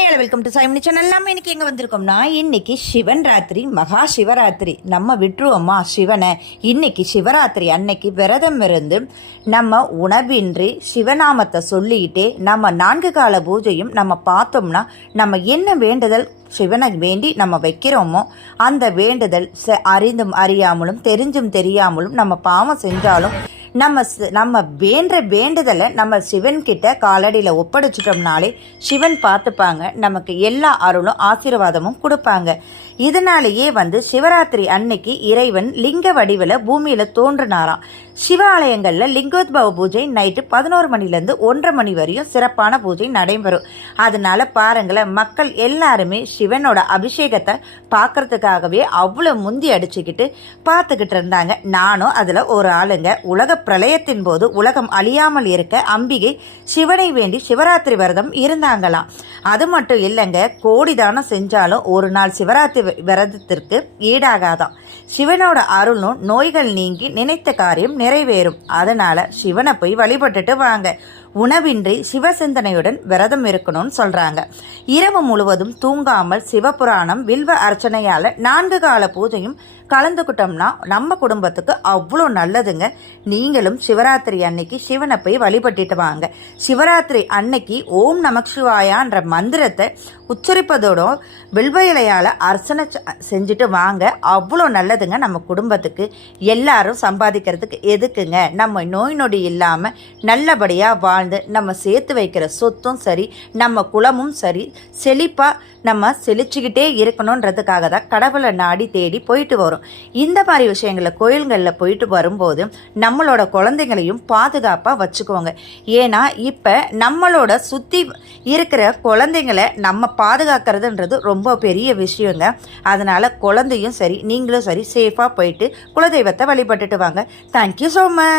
Hi hello welcome to Saimani channel. நம்ம இன்னைக்கு எங்கே வந்திருக்கோம்னா, இன்னைக்கு சிவன் ராத்திரி, மகா சிவராத்திரி. நம்ம விட்டுருவோமா சிவனை? இன்னைக்கு சிவராத்திரி அன்னைக்கு விரதம் இருந்து நம்ம உணவின்றி சிவநாமத்தை சொல்லிக்கிட்டே நம்ம 4 கால பூஜையும் நம்ம பார்த்தோம்னா, நம்ம என்ன வேண்டுதல் சிவனை வேண்டி நம்ம வைக்கிறோமோ அந்த வேண்டுதல் அறிந்தும் அறியாமலும் தெரிஞ்சும் தெரியாமலும் நம்ம பாவம் செஞ்சாலும் நம்ம வேண்டுதலை நம்ம சிவன்கிட்ட காலடியில் ஒப்படைச்சிட்டோம்னாலே சிவன் பார்த்துப்பாங்க, நமக்கு எல்லா அருளும் ஆசீர்வாதமும் கொடுப்பாங்க. இதனாலேயே சிவராத்திரி அன்னைக்கு இறைவன் லிங்க வடிவில் பூமியில் தோன்றினாராம். சிவாலயங்களில் லிங்கோத்பவ பூஜை நைட்டு 11 மணிலேருந்து 1:30 மணி வரையும் சிறப்பான பூஜை நடைபெறும். அதனால பாருங்களேன், மக்கள் எல்லாருமே சிவனோட அபிஷேகத்தை பார்க்கறதுக்காகவே அவ்வளோ முந்தி அடிச்சுக்கிட்டு பார்த்துக்கிட்டு இருந்தாங்க. நானும் அதில் ஒரு ஆளுங்க. உலக பிரளயத்தின் போது உலகம் அழியாமல் இருக்க அம்பிகை சிவனை வேண்டி சிவராத்திரி விரதம் இருந்தாங்களாம். அது மட்டும் இல்லைங்க, கோடி தானம் செஞ்சாலும் ஒரு நாள் சிவராத்திரி விரதத்திற்கு ஈடாகாதான். சிவனோட அருளும் நோய்கள் நீங்கி நினைத்த காரியம் நிறைவேறும். அதனால சிவனை போய் வழிபட்டுட்டு வாங்க. உணவின்றி சிவசிந்தனையுடன் விரதம் இருக்கணும்னு சொல்றாங்க. இரவு முழுவதும் தூங்காமல் சிவபுராணம் வில்வ அர்ச்சனையால 4 கால பூஜையும் கலந்துக்கிட்டோம்னா நம்ம குடும்பத்துக்கு அவ்வளோ நல்லதுங்க. நீங்களும் சிவராத்திரி அன்னைக்கு சிவனை போய் வழிபட்டுட்டு வாங்க. சிவராத்திரி அன்னைக்கு ஓம் நமசிவாயான்ற மந்திரத்தை உச்சரிப்பதோட வில்வ இலையால் அர்ச்சனை செஞ்சுட்டு வாங்க. அவ்வளோ நல்லதுங்க நம்ம குடும்பத்துக்கு. எல்லாரும் சம்பாதிக்கிறதுக்கு எதுக்குங்க? நம்ம நோய் நொடி இல்லாமல் நல்லபடியாக வாழ்ந்து நம்ம சேர்த்து வைக்கிற சொத்தும் சரி, நம்ம குலமும் சரி செழிப்பாக நம்ம செழிச்சுக்கிட்டே இருக்கணுன்றதுக்காக தான் கடவுளை நாடி தேடி போயிட்டு வரும். இந்த மாதிரி விஷயங்களில் கோயில்களில் போயிட்டு வரும்போது நம்மளோட குழந்தைங்களையும் பாதுகாப்பாக வச்சுக்கோங்க. ஏன்னா இப்போ நம்மளோட சுற்றி இருக்கிற குழந்தைங்களை நம்ம பாதுகாக்கிறதுன்றது ரொம்ப பெரிய விஷயங்க. அதனால் குழந்தையும் சரி நீங்களும் சரி சேஃபாக போயிட்டு குலதெய்வத்தை வழிபட்டுட்டு வாங்க. Thank you so much.